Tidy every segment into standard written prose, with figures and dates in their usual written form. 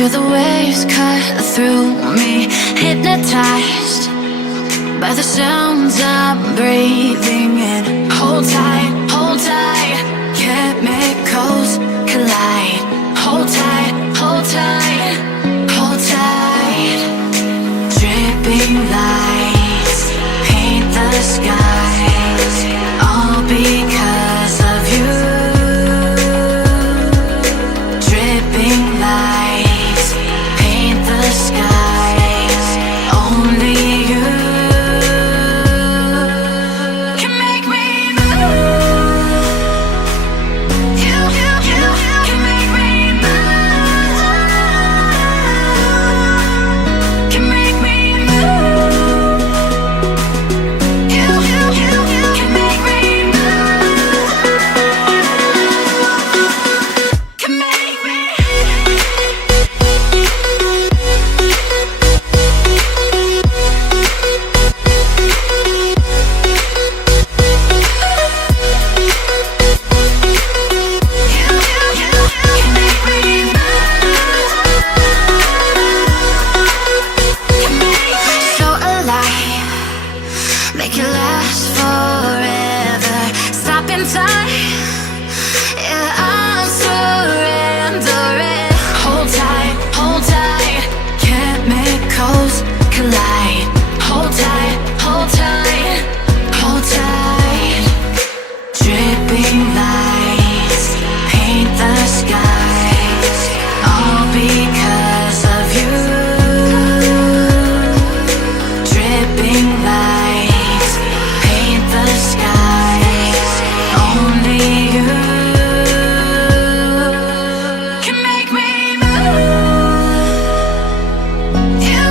Feel the waves cut through me, hypnotized by the sounds I'm breathing in. Hold tight, chemicals collide. Hold tight, hold tight, hold tight. Dripping lights paint the skies, all because of you. Dripping lights paint the skies, only you can make me move. You can make me move. Can make me move. You can make me move. Can make me. So alive, make it last forever. Stop in time, yeah, I'm surrendering. Hold tight, chemicals collide. Hold tight, hold tight, hold tight. Dripping lights paint the skies, all because of you. Dripping lights paint the skies, only you can make me move. You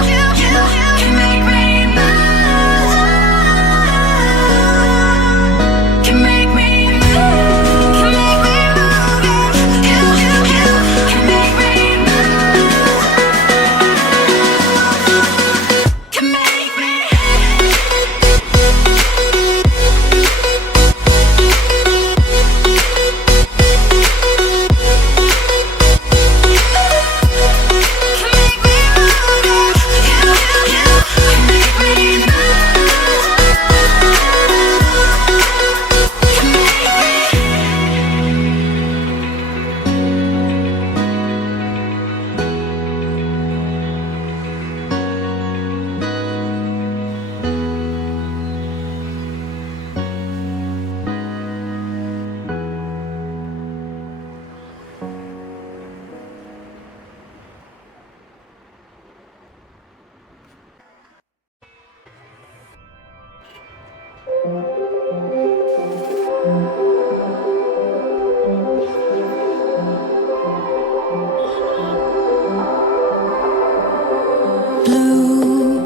can make me move. Can make me move. Can make me move. You can make me move. Can make me. Blue,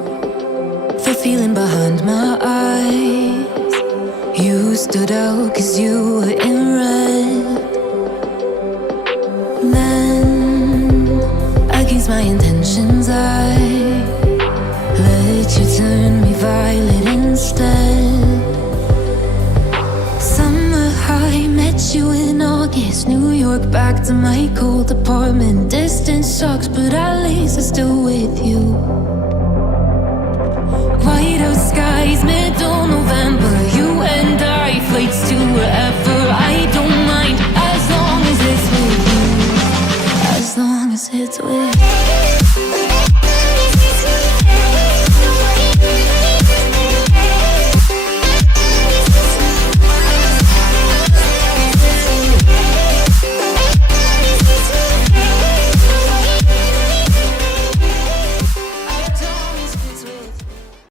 the feeling behind my eyes. You stood out 'cause you were in red. Then, against my intentions, I let you turn me violet instead. Summer high, met you in August. New York, back to my cold apartment. Distance sucks, but at least I'm still with you.